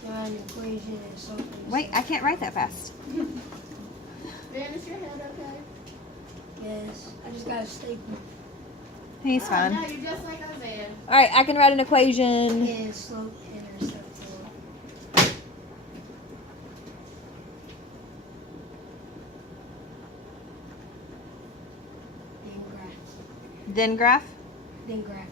to write an equation and slope. Wait, I can't write that fast. Van, is your head okay? Yes, I just got a staple. He's fine. No, you're just like Isaiah. All right, I can write an equation. And slope intercept form. Then graph. Then graph. Then graph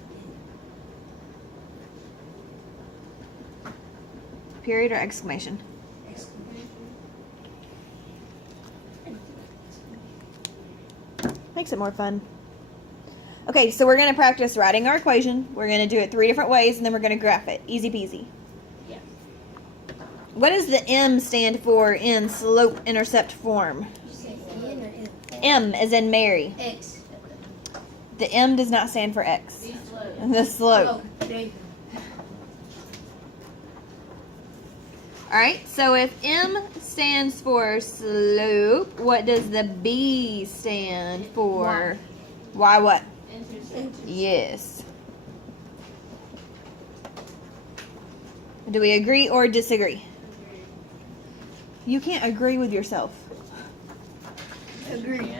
Period or exclamation? it. Exclamation. Makes it more fun. Okay, so we're going to practice writing our equation. We're going to do it 3 different ways, and then we're going to graph it. Easy peasy. Yeah. What does the M stand for in slope intercept form? You say N or M? M as in Mary. X. The M does not stand for X. Be slow. The slope. Oh, there you go. Alright, so if M stands for slope, what does the B stand for? Y what? Intercept. Yes. Do we agree or disagree? You can't agree with yourself. Agree.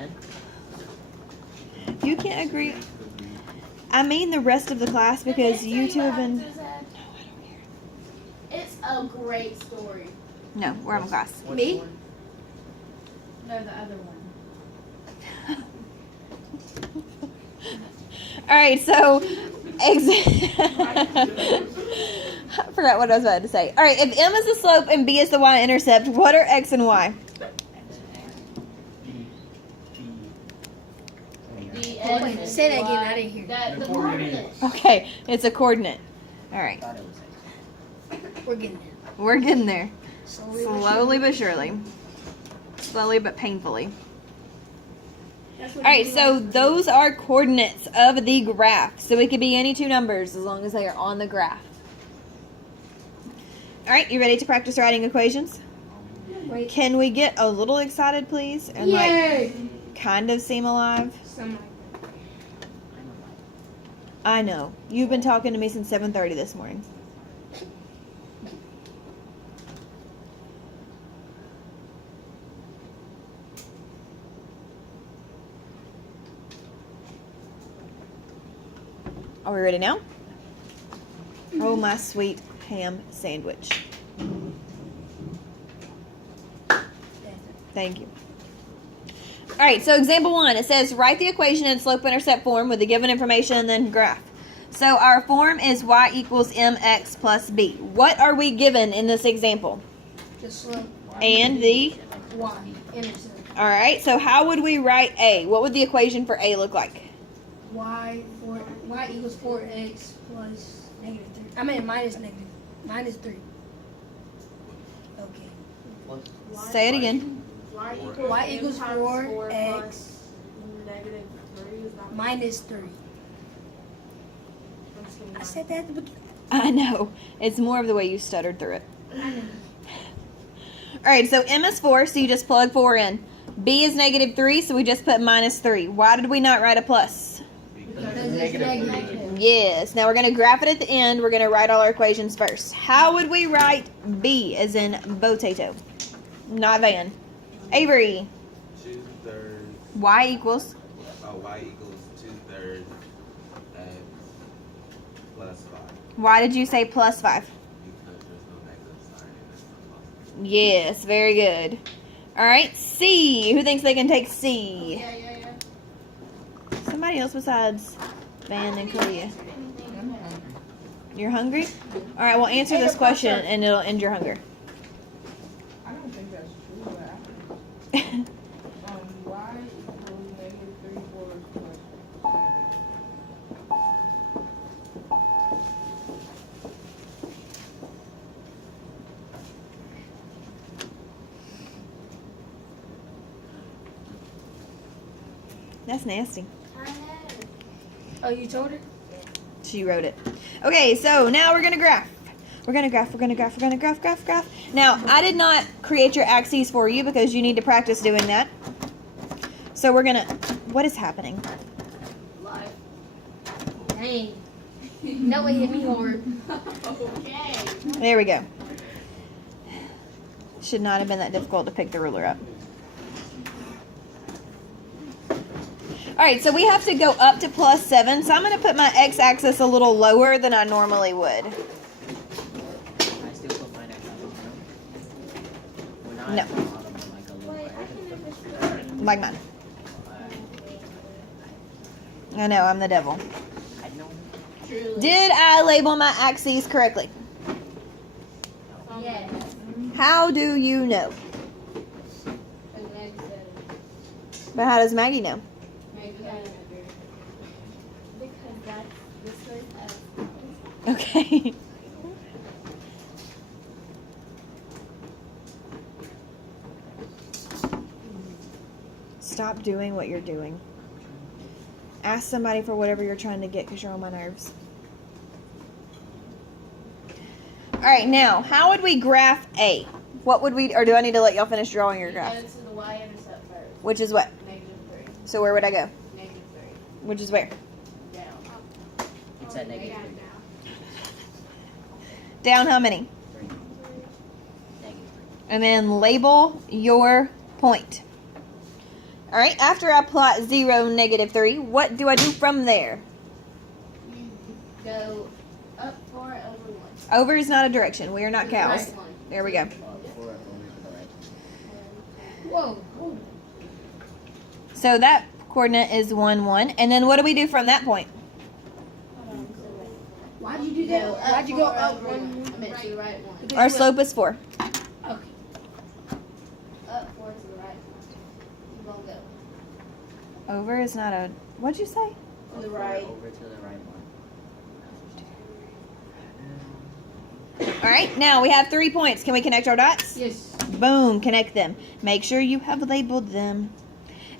You can't agree. I mean the rest of the class because Did they you say two what have been... happened to his head? It's a great story. No, we're having class. Me? No, the other one. Alright, so... I forgot what I was about to say. Alright, if M is the slope and B is the y-intercept, what are X and Y? Wait, say that again, I didn't hear. The coordinates. Okay, it's a coordinate. Alright, We're getting there. we're getting there. Slowly Slowly but but surely. surely. Slowly but painfully. That's what Alright, you so like. those are coordinates of the graph. So it could be any 2 numbers as long as they are on the graph. Alright, you ready to practice writing equations? Wait. Can we get a little excited, please? And Yay! kind of seem alive? Something I know. You've been talking to me since 7:30 this morning. Are we ready now? Oh, my sweet ham sandwich. Thank you. All right, so example 1, it says write the equation in slope-intercept form with the given information and then graph. So our form is y equals mx plus b. What are we given in this example? the slope. And the, Y. Intercept. all right, so how would we write a? What would the equation for a look like? Y equals 4x plus negative 3. I mean minus negative. Minus 3. Okay. Say it again. Y equals 4x negative 3 is not minus 3. I said that. I know. It's more of the way you stuttered through it. All right, so m is 4, so you just plug 4 in. B is negative 3, so we just put minus 3. Why did we not write a plus? Because it's negative. Yes. Now we're going to graph it at the end. We're going to write all our equations first. How would we write B as in potato? Not Van. Avery. 2/3. Y equals. Y equals 2/3 x plus 5. Why did you say plus 5? Because there's no negative sign and there's no plus. Yes, very good. All right, C. Who thinks they can take C? Yeah. Somebody else besides Van and Kalia. You're hungry? All right, well, answer this question and it'll end your hunger. I don't think that's true, but y equals negative 3/4 plus 7. That's nasty. Oh, you told her? She wrote it. Okay, so now we're gonna graph. We're gonna graph. Graph. Now, I did not create your axes for you because you need to practice doing that. So we're gonna. What is happening? Live. Dang. That one hit me hard. Okay. There we go. Should not have been that difficult to pick the ruler up. Alright, so we have to go up to +7. So I'm going to put my x-axis a little lower than I normally would. I still put mine at the bottom. We're not No. at the bottom, but like a little Wait, I higher. can never see. Like mine. I know, I'm the devil. I know. Truly. Did I label my axes correctly? Yes. How do you know? And Meg said But how does Maggie know? Meg had it. Because that's this was Okay. Stop doing what you're doing. Ask somebody for whatever you're trying to get because you're on my nerves. Alright, now, how would we graph A? What would we, or do I need to let y'all finish drawing your You go graph? to the y-intercept first. Which is what? -3. So where would I go? -3. Which is where? Down. It's at -3. Down how many? 3. -3. And then label your point. Alright, after I plot 0, -3, what do I do from there? You go up 4 over 1. Over is not a direction. We are not To the cows. right one. There we go. Well, 4 over to the right. Whoa. So that coordinate is 1, 1. And then what do we do from that point? Why'd you do that? Why'd you go up one? I meant to the right one. Because Our you slope is 4. went- Okay. Up 4 to the right one. You won't go. Over is not a... What'd you say? To the 4 right. over to the right one. Alright, now we have 3 points. Can we connect our dots? Yes. Boom, connect them. Make sure you have labeled them.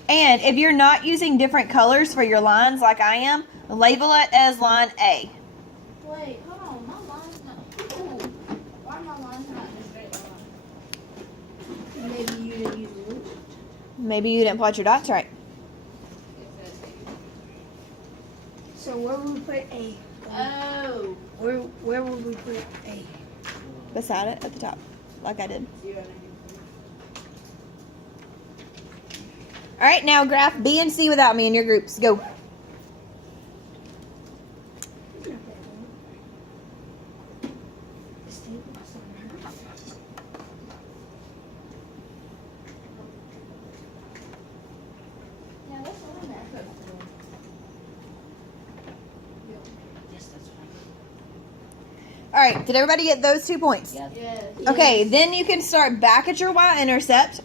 And if you're not using different colors for your lines like I am, label it as line A. Wait, hold on. My line's not. Ooh. Why are my lines not in a straight line? Maybe you didn't use it. Maybe you didn't plot your dots right. So where would we put A? Oh. Where would we put A? Beside it at the top, like I did. 0, Alright, now graph B and C without me in your groups. Go. It's not that long. This table is so hard. Yeah, that's the one there. Yes, that's fine. Alright, did everybody get those 2 points? Yeah. Yes. Okay, then you can start back at your y-intercept,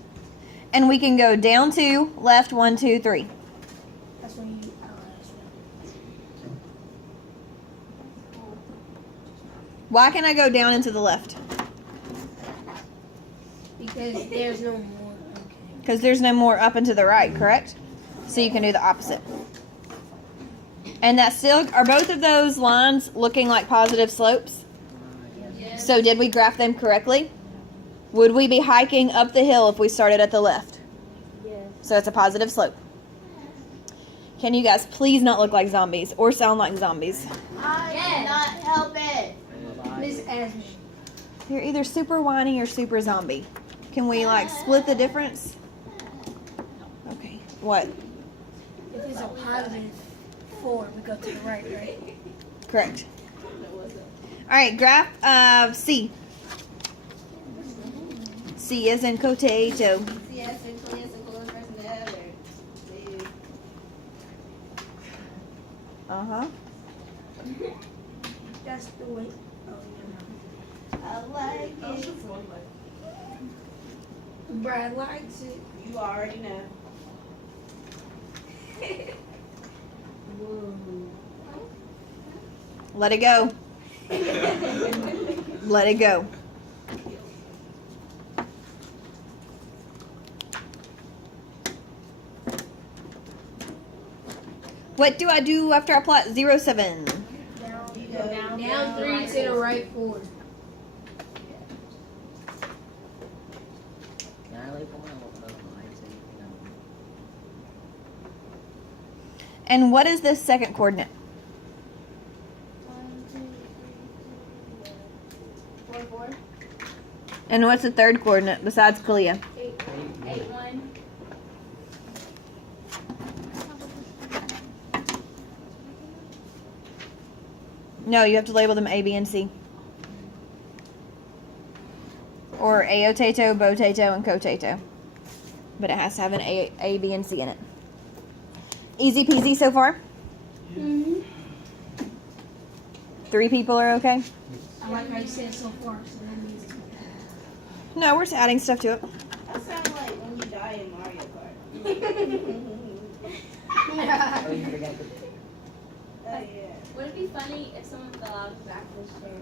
and we can go down 2, left 1, 2, 3. That's when you. Oh, that's when. Why can I go down and to the left? Because there's no more. Okay. Because there's no more up and to the right, correct? So you can do the opposite. And that still, are both of those lines looking like positive slopes? Yes. So did we graph them correctly? Would we be hiking up the hill if we started at the left? Yes. So it's a positive slope. Can you guys please not look like zombies or sound like zombies? I cannot help it. Miss Asman. You're either super whiny or super zombie. Can we like split the difference? Okay. What? If it's a +4, we go to the right, right? Correct. All right, graph C. C is in potato. Yes, and coolest person ever. Dude. Uh-huh. That's the way. Oh, I like it. yeah. Brad likes it. You already know. Let it go. Let it go. What do I do after I plot 0, 7? You go Down 3 to the right 4. Can I label my lines so you can And what is this second coordinate? 1, 2, 3, 4, 4. And what's the third coordinate besides Kalia? 8, 8, 1. No, you have to label them A, B, and C. Or Aotato, Botato, and Cotato. But it has to have an A, B, and C in it. Easy peasy so far? Mm-hmm. 3 people are okay? I like how you said so far, so that means it's No, we're just adding stuff to it. That sounds like when you die in Mario Kart. Oh, you forgot the Oh, yeah. Would it be funny if someone fell out of the back of this chair?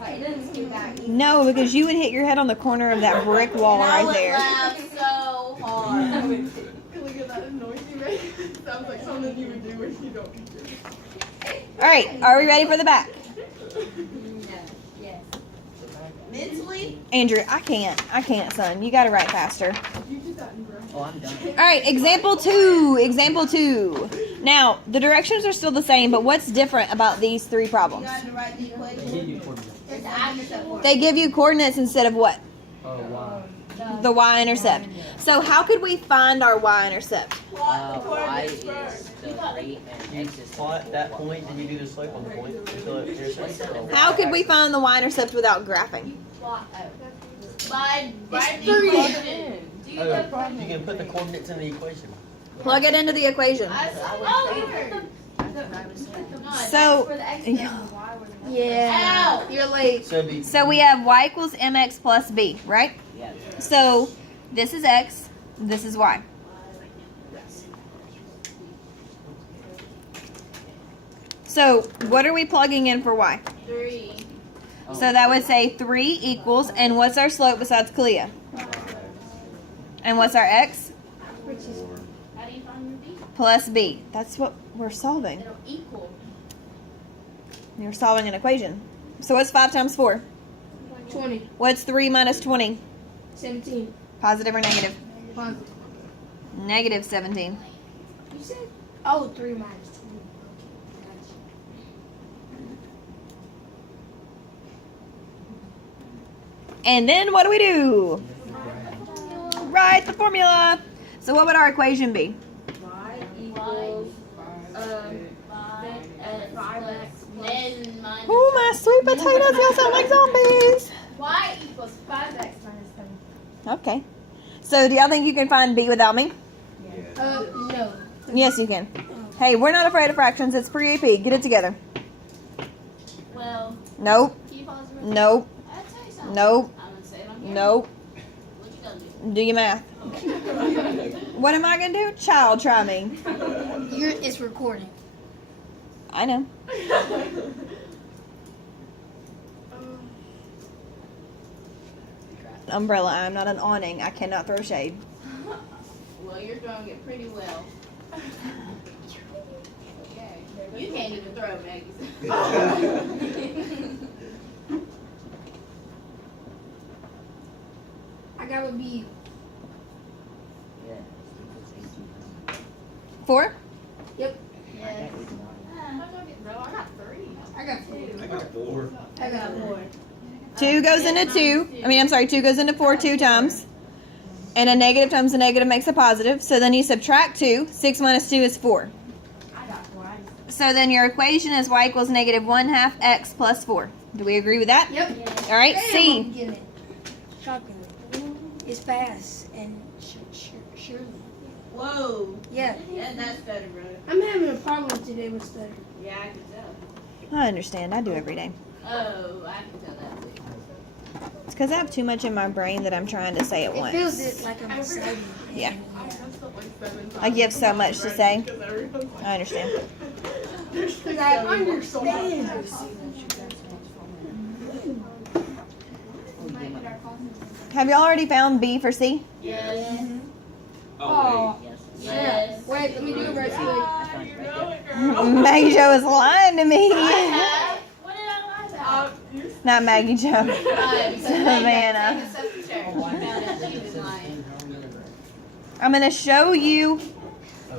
Like, it doesn't scoot back. No, because you would hit your head on the corner of that brick wall And I right would there. laugh so hard. Look at that noise you make. Sounds like something you would do when you don't eat it. Alright, are we ready for the back? Yes. Mentally? Andrew, I can't, son. You gotta write faster. You did that in graph. Oh, I'm done. Alright, example 2. Example 2. Now, the directions are still the same, but what's different about these 3 problems? to write the equation. They give you coordinates. There's the intercept for it. They give you coordinates instead of what? Oh, wow. The y-intercept. So how could we find our y-intercept? Y is the rate and You X is plot that point, and you do the slope on the point until it intercepts. How could we find the y-intercept without graphing? By It's the 3. equation. Do you Oh, the you can put the coordinates in the equation. Plug it into the equation. Oh, you put the. No, So, for the X and the Y were the- Yeah. Ow! You're late. So it'd be So we have y equals mx plus b, right? Yeah. So this is x, this is y. So what are we plugging in for y? 3. So that would say 3 equals, and what's our slope besides Kalia? And what's our x? Which is How do you find your B? Plus b. That's what we're solving. It'll equal. You're solving an equation. So what's 5 times 4? 20. What's 3 minus 20? 17. Positive or negative? Positive. Negative 17. You said? Oh, 3 minus 20. Okay. And then what do we do? Write the formula. So what would our equation be? Y equals, 5x then minus. Oh, my sweet potatoes, y'all sound like zombies. Y equals 5x minus 7. Okay. So do y'all think you can find b without me? No. Yes, you can. Hey, we're not afraid of fractions. It's pre-AP. Get it together. Well, Nope. can you pause it? Nope. I'll tell you something. Nope. I'm gonna say it on camera. Nope. What you gonna do? Do your math. What am I going to do? Child, try me. It's recording. I know. Umbrella. I'm not an awning. I cannot throw shade. Well, you're throwing it pretty well. Okay. You can't even throw, Maggie. I got a B. Yeah. 4? Yep. Yes. I got 3. I got 4. I got 4. I got 4. 2 goes into 2. I mean, I'm sorry, 2 goes into 4 2 times. And a negative times a negative makes a positive. So then you subtract 2. 6 minus 2 is 4. I got 4. So then your equation is y equals negative 1/2 x plus 4. Do we agree with that? Yep. All right, Damn, C. I'm getting it. Shockingly. It's fast and surely. Whoa. Yeah. Yeah, that's better, bro. I'm having a problem today with stuttering. Yeah, I can tell. I understand. I do every day. Oh, I can tell that too. It's because I have too much in my brain that I'm trying to say at It once. feels it like I'm excited. Yeah. I messed up like 7 times. I give so much to say. Because everyone's like, I understand. Because I understand. Have y'all already found B for C? Yes. Oh. Yes. Yes. Wait, let me do it right quick. I found it right there. Maggie Jo is lying to me. I have. What did I lie about? Not Maggie Jo. Savannah. Savannah. She was lying. I'm going to show you. Oh,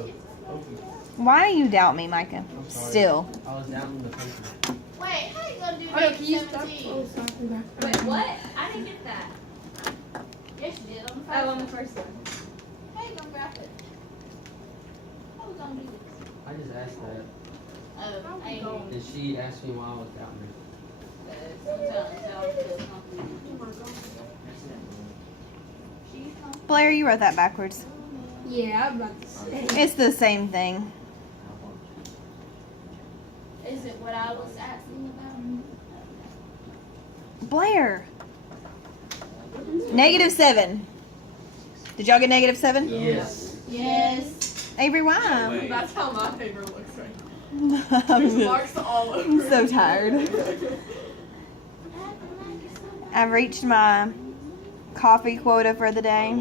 Why do you doubt me, Micah? Still. I was down in the paper. Wait, how you gonna do Oh, no, can you stop? 17? Oh, stop. Wait, what? I didn't get that. Yes, you did on the first Oh, on one. the first one. How you gonna graph it? How we gonna do this? I just asked that. Oh, I ain't hearing And she asked me why I was down there. Blair, you wrote that backwards. Yeah, I'm about to say. It's the same thing. Is it what I was asking about? Blair. -7. Did y'all get -7? Yes. Yes. Avery, why? That's how my paper looks right now. There's I'm marks all over. so tired. I've reached my coffee quota for the day.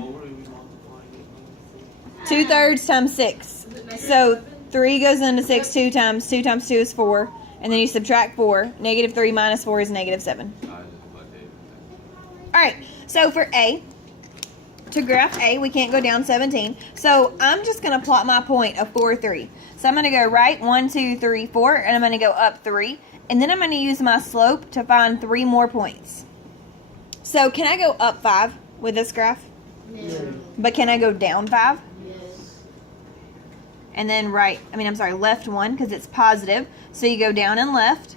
2/3 times 6. So 3 goes into 6 2 times. 2 times 2 is 4. And then you subtract 4. -3 minus 4 is -7. Alright, so for A, to graph A, we can't go down 17. So I'm just going to plot my point of 4, 3. So I'm going to go right 1, 2, 3, 4, and I'm going to go up 3. And then I'm going to use my slope to find 3 more points. So can I go up 5 with this graph? No. But can I go down 5? Yes. And then left 1 because it's positive. So you go down and left.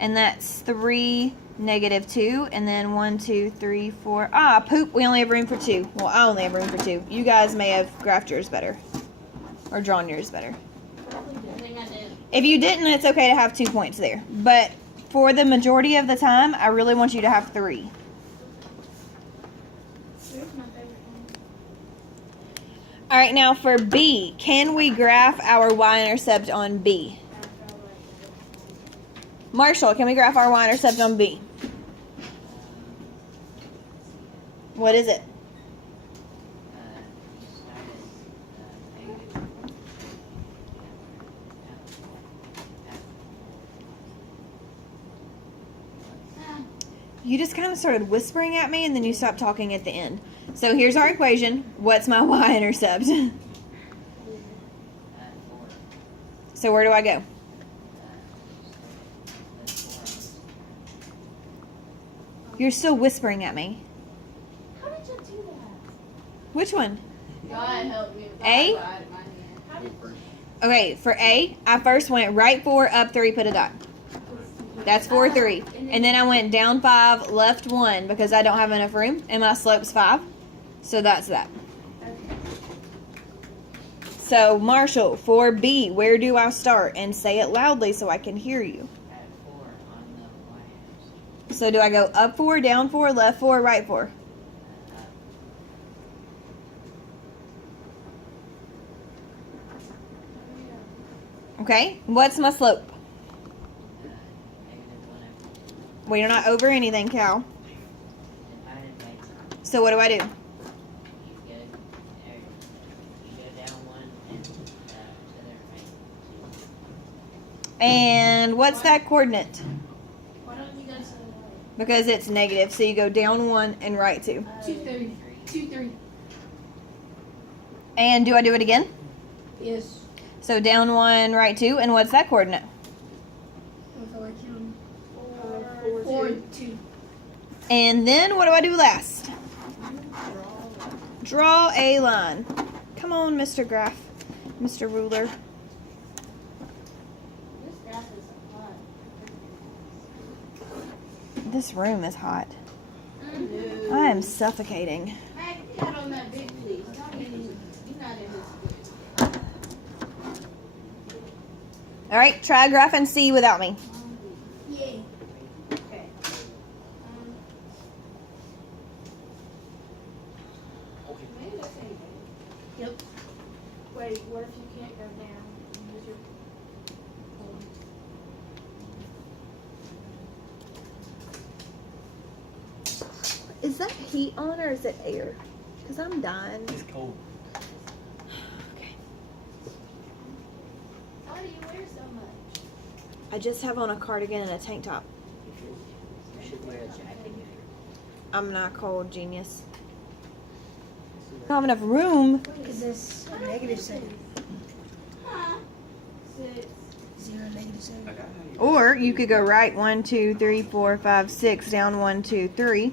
And that's 3, -2. And then 1, 2, 3, 4. Ah, poop. We only have room for 2. Well, I only have room for 2. You guys may have graphed yours better. Or drawn yours better. I think I did. If you didn't, it's okay to have 2 points there. But for the majority of the time, I really want you to have 3. Where's my favorite one? All right, now for B, can we graph our y-intercept on B? Marshall, can we graph our y-intercept on B? What is it? You just kind of started whispering at me and then you stopped talking at the end. So here's our equation. What's my y-intercept? So where do I go? You're still whispering at me. How did you do that? Which one? God help me. A? How did Okay, for A, I first went right 4, up 3, put a dot. That's 4, 3. And then I went down 5, left 1 because I don't have enough room, and my slope's 5. So that's that. So, Marshall, for B, where do I start? And say it loudly so I can hear you. At 4 on the y-axis. So do I go up 4, down 4, left 4, right 4? Okay, what's my slope? -1 over 2. Well, you're not over anything, Cal. Divided by 2. So what do I do? You go down 1 and to the right. And what's that coordinate? Why don't you go to the right? Because it's negative, so you go down 1 and right 2. 2, 3. 2, 3. And do I do it again? Yes. So down 1, right 2, and what's that coordinate? What if I like him? 4, 4, 2. 2. And then what do I do last? Draw a line. Come on, Mr. Graph. Mr. Ruler. This graph is hot. This room is hot. I am suffocating. Hey, get on that big, please. Don't get in. You're not in this. All right, try graphing C without me. Yay. Okay. Maybe that's anything. Yep. Wait, what if you can't go down? Use your Is that heat on or is it air? Because I'm dying. It's cold. Why do you wear so much? I just have on a cardigan and a tank top. You should wear a jacket. I'm not cold, genius. I don't have enough room. Because it's -7. Huh? 6. 0, -7. Or you could go right 1, 2, 3, 4, 5, 6, down 1, 2, 3.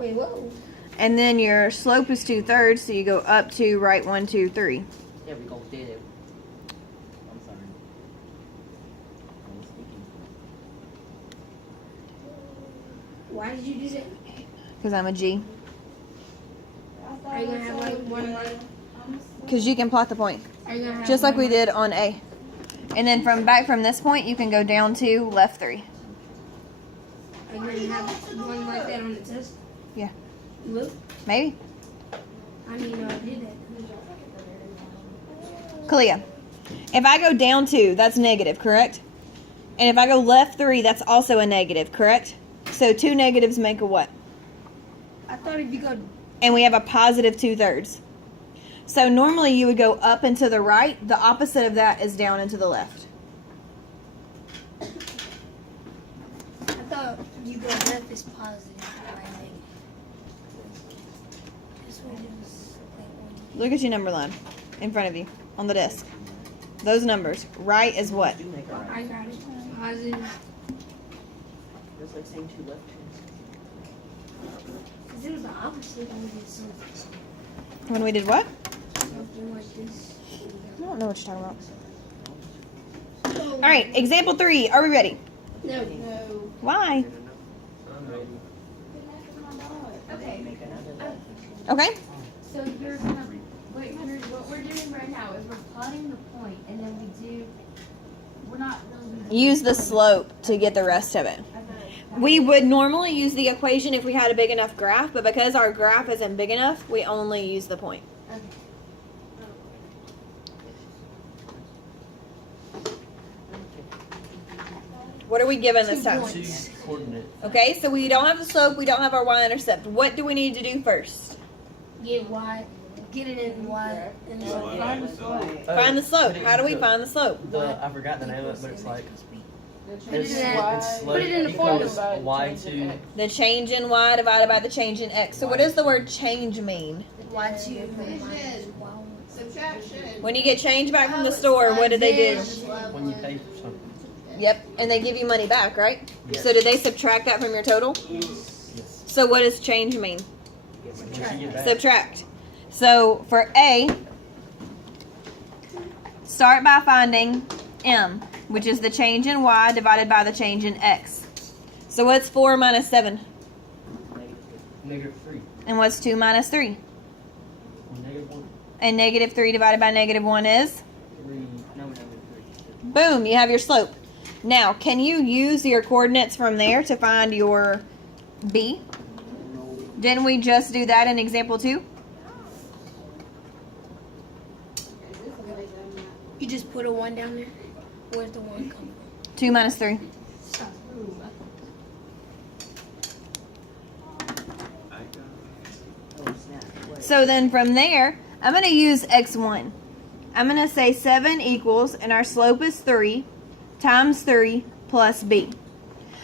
Wait, whoa. And then your slope is 2/3, so you go up 2, right 1, 2, 3. There we go. There. I'm sorry. I was thinking. Why did you do that? Because I'm a G. Are you gonna have like one like? Because you can plot the point. Are you gonna have Just like one we did on A. And then from this point, you can go down 2, left 3. Are you gonna have one like that on the test? Yeah. Look, Maybe. I didn't know I did that. Kalia. If I go down 2, that's negative, correct? And if I go left 3, that's also a negative, correct? So 2 negatives make a what? I thought if you go, And we have a positive 2/3. So normally you would go up and to the right. The opposite of that is down and to the left. I thought you go left is positive, right? This one is like Look at your number line in front of you on the desk. Those numbers. Right is what? Do make a one. right. I got it. Positive. It's like saying 2 left turns. Cause it was the opposite when we did something. When we did what? Something like this. I don't know what you're talking about. So, All right, example 3. Are we ready? No. No. Why? I'm ready. Okay. Make another. Okay. So you're gonna wait, Henry. What we're doing right now is we're plotting the point, and then we're not really. Use the slope to get the rest of it. We would normally use the equation if we had a big enough graph, but because our graph isn't big enough, we only use the point. Okay. What are we given this time? 2 coordinates. Okay, so we don't have the slope, we don't have our y-intercept. What do we need to do first? Get Y. Get it in Y. And Find the slope. Find the slope. Put it How do we into- find the slope? I forgot the name of it, but it's like Put it it's, in it's that- slope put it in the equals formula. y2. The change in y divided by the change in x. So what does the word change mean? Y2 minus Division. Y1. Subtraction. When you get change back from the store, what do they do? When you pay for something. Yep, and they give you money back, right? Yes. So did they subtract that from your total? Yes. So what does change mean? What you get back. Subtract. So for A, start by finding M, which is the change in y divided by the change in x. So what's 4 minus 7? -3. And what's 2 minus 3? -1. And negative 3 divided by negative 1 is? 3. No, no, 3. Boom, you have your slope. Now, can you use your coordinates from there to find your B? Didn't we just do that in example 2? You just put a 1 down there? Where's the 1 come 2 minus 3. from? Stop. Oh, snap. Wait. So then from there, I'm going to use x1. I'm going to say 7 equals, and our slope is 3, times 3 plus b.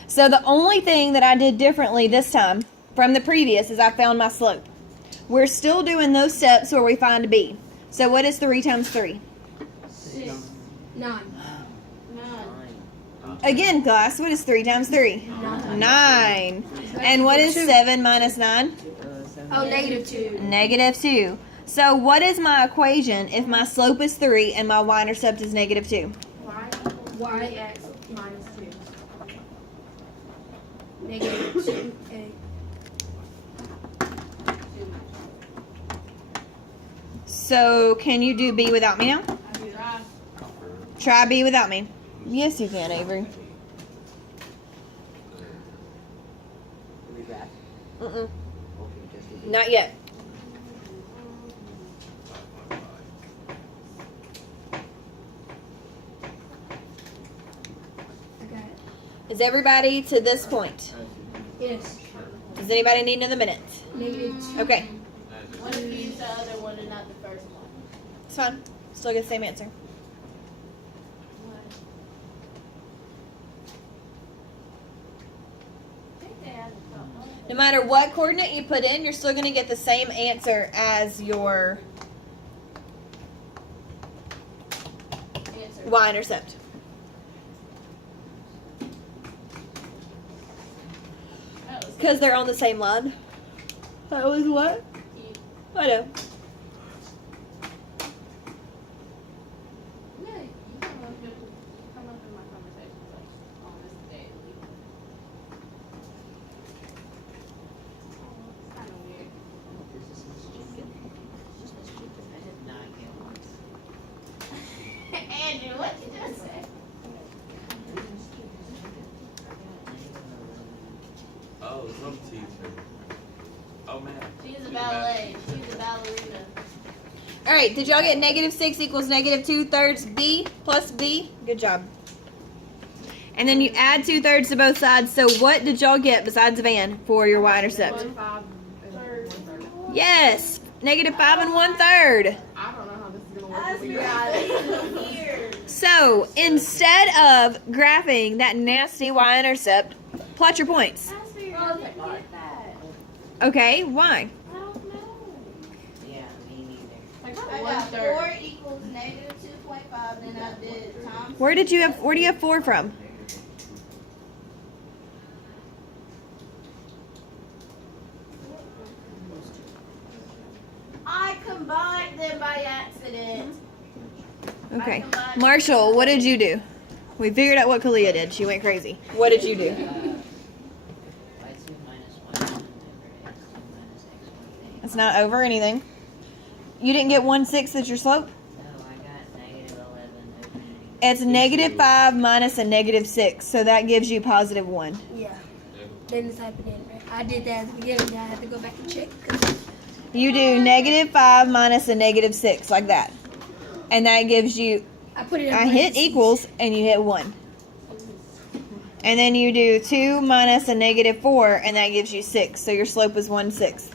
So the only thing that I did differently this time from the previous is I found my slope. We're still doing those steps where we find b. So what is 3 times 3? 6. 9. 9. Again, class, what is 3 times 3? 9. And what is 7 minus 9? 7. Oh, -2. Negative 2. So what is my equation if my slope is 3 and my y-intercept is negative 2? YX minus 2. -2. A. So can you do b without me now? Try b without me. Yes, you can, Avery. Are we back? Mm-mm. Okay, just a bit. Not yet. I got it. Is everybody to this point? Yes. Does anybody need another minute? -2. Okay, What if you use the other one and not the first one? it's fine. Still get the same answer. No matter what coordinate you put in, you're still going to get the same answer as your Answer. y-intercept. Because they're on the same line. That was what? I know. Yeah, you come up in my conversations like on this day. It's kind of weird. This is stupid. This is stupid. I did not get one. Andrew, what did you just say? Oh, drum teacher. Oh man. She's a ballet. She's a ballerina. All right, did y'all get -6 equals -2/3 b plus b? Good job. And then you add 2/3 to both sides. So what did y'all get besides Van for your y-intercept? 1, 5, and 1/3. Yes, -5 and 1/3. I don't know how this is gonna work. That's for you guys. here. So instead of graphing that nasty y-intercept, plot your points. That's where you're gonna get that. Okay, why? I don't know. Yeah, me neither. Like I got 1/3. 4 equals -2.5, then I did times. Where do you have 4 from? I combined them by accident. Okay. Marshall, what did you do? We figured out what Kalia did. She went crazy. What did you do? Y2 minus 1 over x2 minus x1 It's not over anything. You didn't get 1/6 as your slope? No, I got -11 over It's -5 minus a -6, so that gives you +1. Yeah. Then it's type it in, right? I did that at the beginning. I had to go back and check. You do -5 minus a -6, like that. And that gives you, I put it in I hit parentheses. equals, and you hit 1. And then you do 2 minus a -4, and that gives you 6. So your slope is 1/6.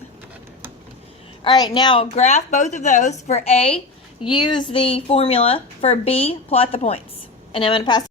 All right, now graph both of those. For A, use the formula. For B, plot the points. And I'm going to pass